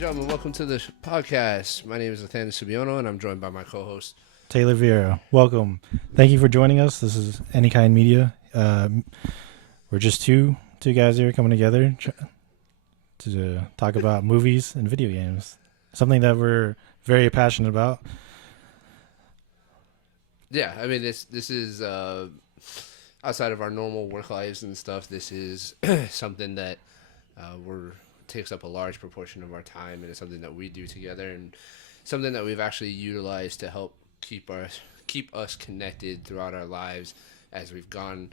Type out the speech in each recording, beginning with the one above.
gentlemen, welcome to the podcast. My name is Nathaniel Subiono, and I'm joined by my co-host. Taylor Vieira, welcome. Thank you for joining us. This is Any Kind Media. We're just two guys here coming together to talk about movies and video games, something that we're very passionate about. Yeah, I mean this is outside of our normal work lives and stuff. This is something that we're takes up a large proportion of our time, and it's something that we do together, and something that we've actually utilized to help keep us connected throughout our lives as we've gone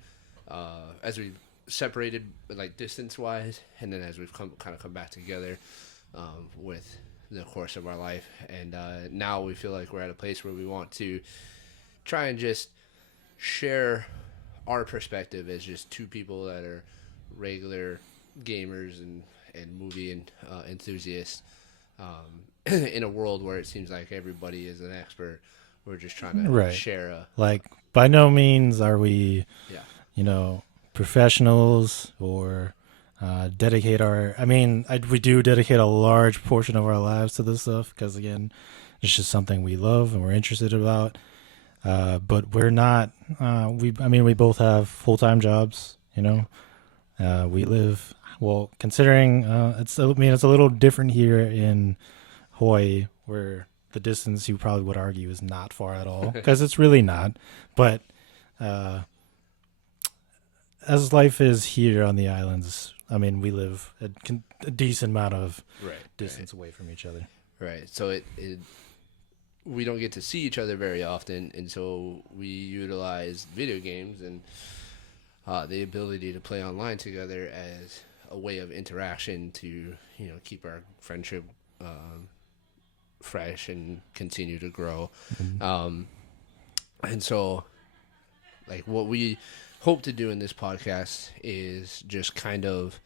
as we've separated like distance wise, and then as we've come back together with the course of our life. And now we feel like we're at a place where we want to try and just share our perspective as just two people that are regular gamers and movie and enthusiasts in a world where it seems like everybody is an expert. We're just trying to share like, by no means are we yeah professionals or we do dedicate a large portion of our lives to this stuff because, again, it's just something we love and we're interested about. But we're not. We both have full-time jobs. We live considering it's a little different here in Hawaii, where the distance you probably would argue is not far at all, because it's really not. But as life is here on the islands, we live a decent amount of distance away from each other. Right. So we don't get to see each other very often, and so we utilize video games and the ability to play online together as a way of interaction to keep our friendship fresh and continue to grow. Mm-hmm. And so, like, what we hope to do in this podcast is just kind of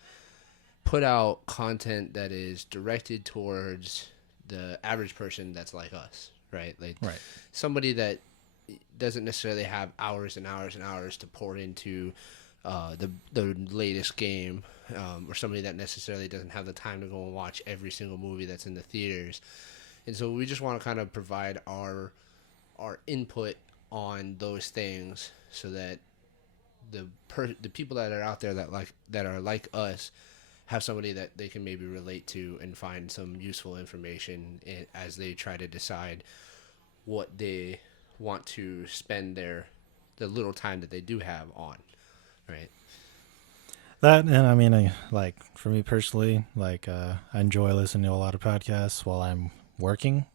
put out content that is directed towards the average person that's like us, right? Like somebody that doesn't necessarily have hours and hours and hours to pour into the latest game, or somebody that necessarily doesn't have the time to go and watch every single movie that's in the theaters. And so we just want to kind of provide our input on those things, so that the people that are out there that are like us have somebody that they can maybe relate to and find some useful information as they try to decide what they want to spend the little time that they do have on, right? That, and for me personally, I enjoy listening to a lot of podcasts while I'm working,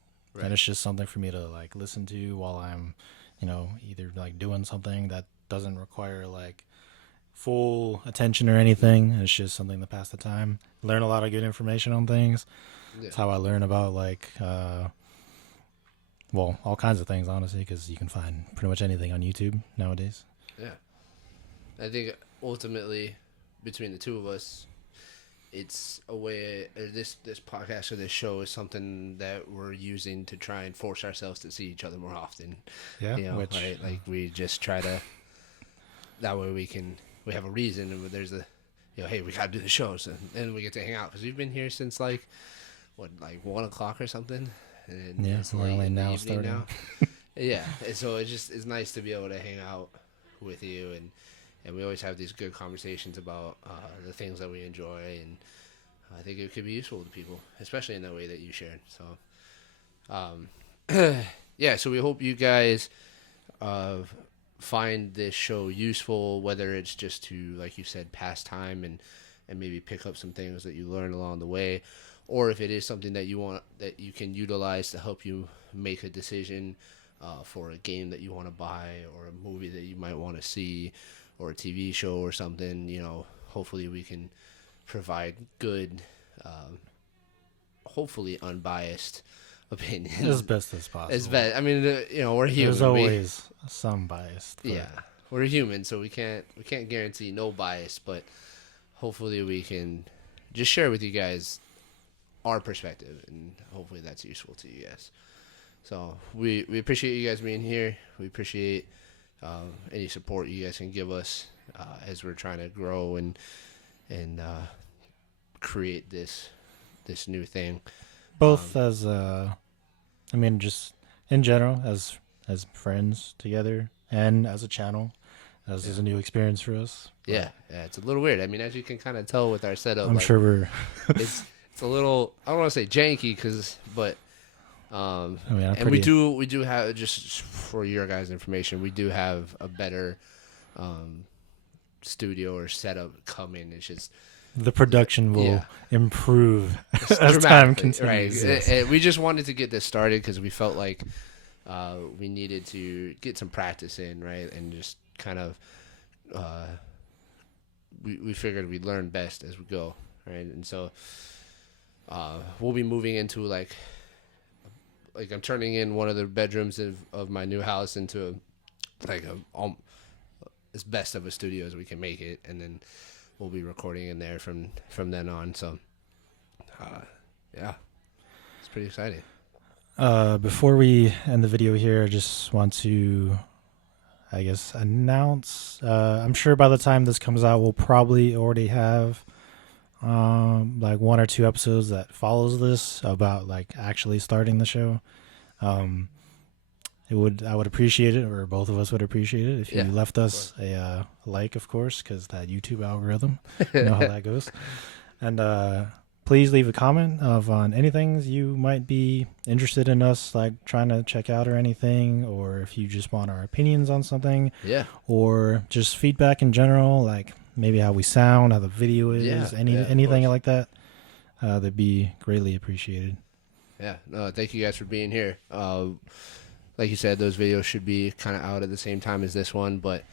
and it's just something for me to listen to while I'm, either doing something that doesn't require full attention or anything. It's just something to pass the time. Learn a lot of good information on things. Yeah. It's how I learn about all kinds of things, honestly, because you can find pretty much anything on YouTube nowadays. Yeah, I think ultimately, between the two of us, it's a way. This podcast or this show is something that we're using to try and force ourselves to see each other more often. Yeah, right? Like, we just try to. That way we have a reason, and there's hey, we gotta do the shows, and then we get to hang out, because we've been here since 1 o'clock or something. And it's only now starting. Now. Yeah, and so it's nice to be able to hang out with you, and we always have these good conversations about the things that we enjoy, and I think it could be useful to people, especially in the way that you shared. So, so we hope you guys find this show useful, whether it's just to, like you said, pass time and maybe pick up some things that you learn along the way, or if it is something that you can utilize to help you make a decision for a game that you want to buy, or a movie that you might want to see, or a TV show or something. Hopefully we can provide good, hopefully unbiased opinions as best as possible. We're human. There's always some bias. Yeah, we're human, so we can't guarantee no bias, but hopefully we can just share with you guys our perspective, and hopefully that's useful to you guys. So we appreciate you guys being here. We appreciate any support you guys can give us as we're trying to grow and create this new thing. both as I mean, just in general as friends together and as a channel. This is a new experience for us. Yeah, it's a little weird. I mean, as you can kind of tell with our setup, I'm like, sure we're. it's a little, I don't want to say janky, but I mean, and we do have, just for your guys' information, we do have a better studio or setup coming. It's just the production will improve as time dramatically, continues. right? Yes. And we just wanted to get this started because we felt like we needed to get some practice in, right? And just kind of we figured we'd learn best as we go, right? And so we'll be moving into like I'm turning in one of the bedrooms of my new house into as best of a studio as we can make it, and then we'll be recording in there from then on. So yeah, it's pretty exciting. Before we end the video here, I just want to, I guess, announce. I'm sure by the time this comes out, we'll probably already have like 1 or 2 episodes that follows this about like actually starting the show. I would appreciate it, or both of us would appreciate it, if you left us a like, of course, because that YouTube algorithm, you know how that goes. And please leave a comment on anything you might be interested in us like trying to check out or anything, or if you just want our opinions on something, or just feedback in general, like maybe how we sound, how the video is, anything like that. That'd be greatly appreciated. Yeah, no, thank you guys for being here. Like you said, those videos should be kind of out at the same time as this one, but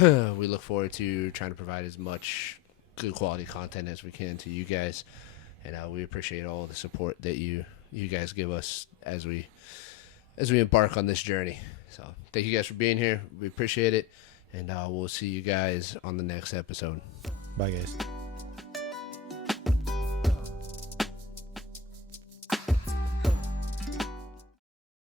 we look forward to trying to provide as much good quality content as we can to you guys, and we appreciate all the support that you guys give us as we embark on this journey. So thank you guys for being here. We appreciate it, and we'll see you guys on the next episode. Bye, guys.